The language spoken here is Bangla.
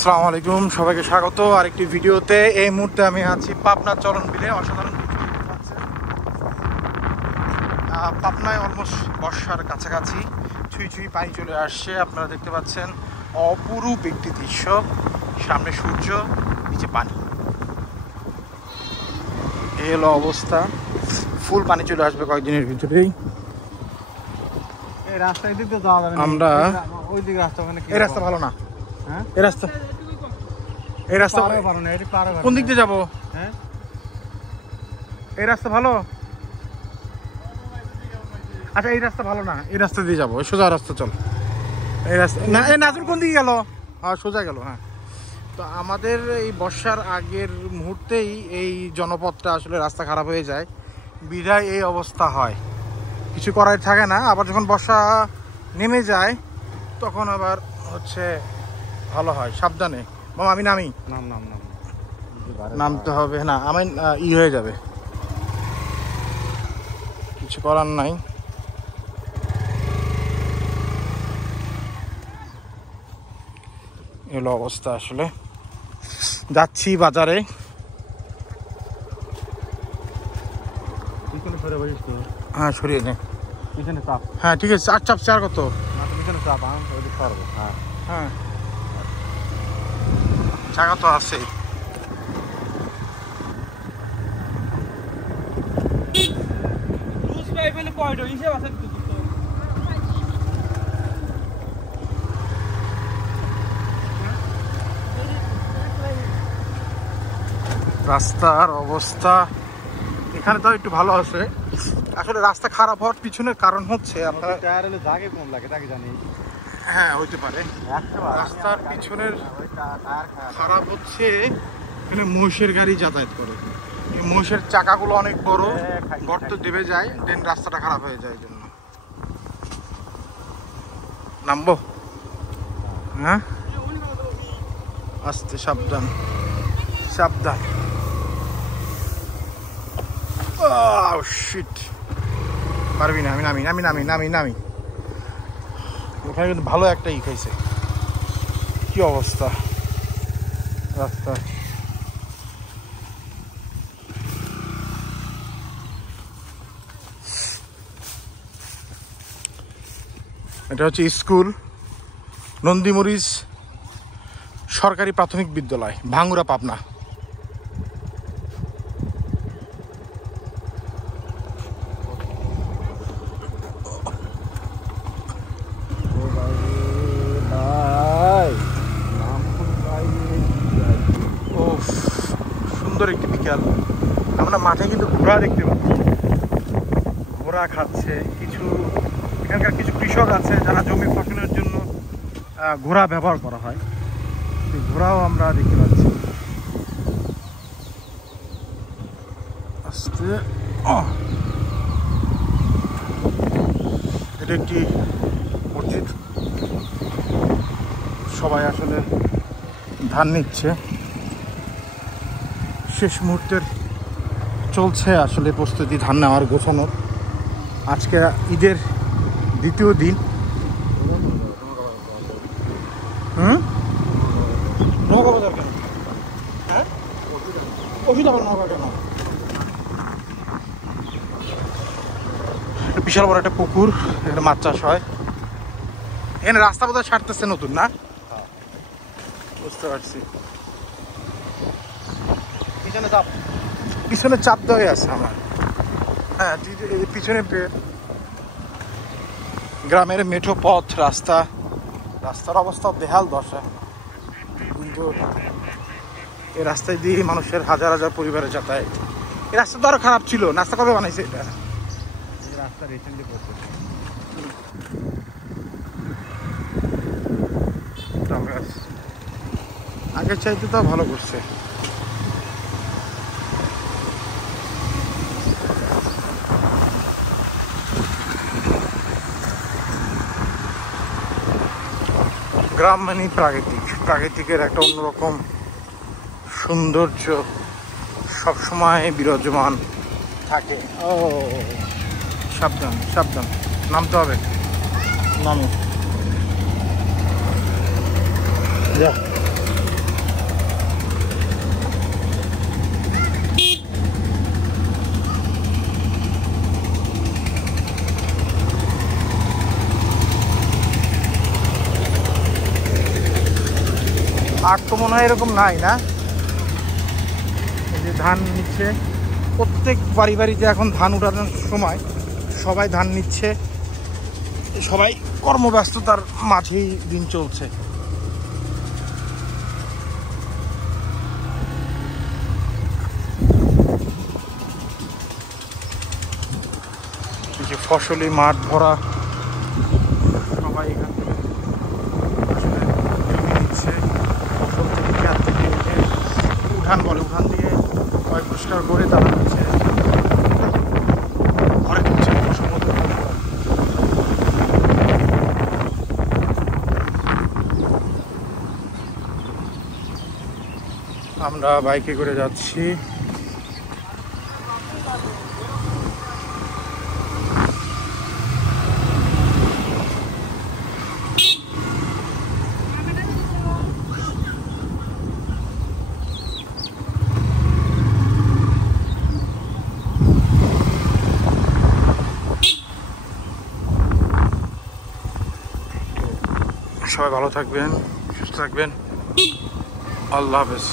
আসসালামু আলাইকুম, সবাইকে স্বাগত আরেকটি ভিডিওতে। এই মুহূর্তে আমি আছি পাবনা চলন বিলে। অসাধারণ পাবনায় অলমোস্ট বর্ষার কাছাকাছি, ছুঁই ছুঁই পানি চলে আসছে। আপনারা দেখতে পাচ্ছেন অপরূপ একটি দৃশ্য, সামনে সূর্য, নিচে পানি। এই হলো অবস্থা, ফুল পানি চলে আসবে কয়েকদিনের ভিতরেই। আমরা এই রাস্তা ভালো না, এই রাস্তা কোন দিক দিয়ে যাবো? এই রাস্তা ভালো? আচ্ছা, এই রাস্তা ভালো না, এই রাস্তা দিয়ে যাবো, সোজা রাস্তা চল। এই রাস্তা না, এই নাজুর কোন দিকে গেল? হ্যাঁ, সোজা গেল। হ্যাঁ, তো আমাদের এই বর্ষার আগের মুহূর্তেই এই জনপথটা আসলে রাস্তা খারাপ হয়ে যায়, বিধায় এই অবস্থা হয়। কিছু করার থাকে না। আবার যখন বর্ষা নেমে যায় তখন আবার হচ্ছে ভালো হয়। সাবধানে মামা, আমি নামি। নামতে হবে না, আমি হয়ে যাবে, কিছু করার নাই। এলো অবস্থা, আসলে যাচ্ছি বাজারে। হ্যাঁ, সরিয়ে নে। হ্যাঁ, ঠিক আছে। চাপ চার কত? হ্যাঁ, জায়গা তো আছে। রাস্তার অবস্থা এখানে তো একটু ভালো আছে। আসলে রাস্তা খারাপ হওয়ার পিছনে কারণ হচ্ছে হ্যাঁ, হইতে পারে। রাস্তার পিছনের খারাপ হচ্ছে এখানে মহিষের গাড়ি যাতায়াত করে। এই মহিষের চাকাগুলো অনেক বড়, গর্ত দেবে যায়, দেন রাস্তাটা খারাপ হয়ে যায়। জন্য নামবো? হ্যাঁ, আস্তে, সাবধান সাবধান। শিট, পারবি না। আমি নামি নামি নামি নামি নামি। ওখানে কিন্তু ভালো একটা খাইছে। কি অবস্থা রাস্তা! এটা হচ্ছে স্কুল, নন্দীমরিচ সরকারি প্রাথমিক বিদ্যালয়, ভাঙ্গুরা, পাবনা। সুন্দর একটি বিকাল। আমরা মাঠে কিন্তু ঘোড়া দেখতে পাচ্ছি, ঘোড়া খাচ্ছে। এখানকার কিছু কৃষক আছে যারা জমি ফসলের জন্য ঘোড়া ব্যবহার করা হয়, ঘোড়াও আমরা দেখতে পাচ্ছি। আস্তে, এটা একটি মসজিদ, সবাই আসলে ধান নিচ্ছে। শেষ মুহূর্তের চলছে আসলে প্রস্তুতি ধান নেওয়ার, গোছানোর। আজকে ঈদের দ্বিতীয় দিন। নৌকা বাজার কেন? হ্যাঁ, ওষুধ আবার নৌকা কেন? বিশাল বড় একটা পুকুর, একটা মাছ চাষ হয় এখানে। রাস্তা বোধহয় ছাড়তেছে নতুন, না? বুঝতে পারছি। পিছনে চাপ দেওয়া আছে আমার। হ্যাঁ, পিছনে গ্রামের মেঠো পথ, রাস্তার অবস্থা বেহাল দশা। কিন্তু এই রাস্তায় দিয়ে মানুষের হাজার হাজার পরিবারের যাতায়াত। এই রাস্তা তো আরো খারাপ ছিল। রাস্তা কবে বানাইছে এটা? রাস্তা রিসেন্টলি করছে, আগের চাইতে তো ভালো করছে। গ্রাম মানে প্রাকৃতিকের একটা অন্যরকম সৌন্দর্য সবসময় বিরাজমান থাকে। ও, সাবধান সাবধান, নামতে হবে। নামো, যা। পাট তো মনে হয় এরকম নাই না। এই যে ধান নিচ্ছে, প্রত্যেক বাড়ি বাড়িতে এখন ধান উঠানোর সময় সবাই ধান নিচ্ছে, সবাই কর্মব্যস্ততার মাঝেই দিন চলছে। এই যে ফসলি মাঠ ভরা, সবাই এখান থেকে আসলে জমি নিচ্ছে, ফসল থেকে ক্ষেত থেকে উঠে উঠান বলে, উঠান দিয়ে পরিষ্কার করে তারা হচ্ছে ঘরে তুলছে ফসল মতো। আমরা বাইকে করে যাচ্ছি। সবাই ভালো থাকবেন, সুস্থ থাকবেন, আল্লাহ হাফেজ।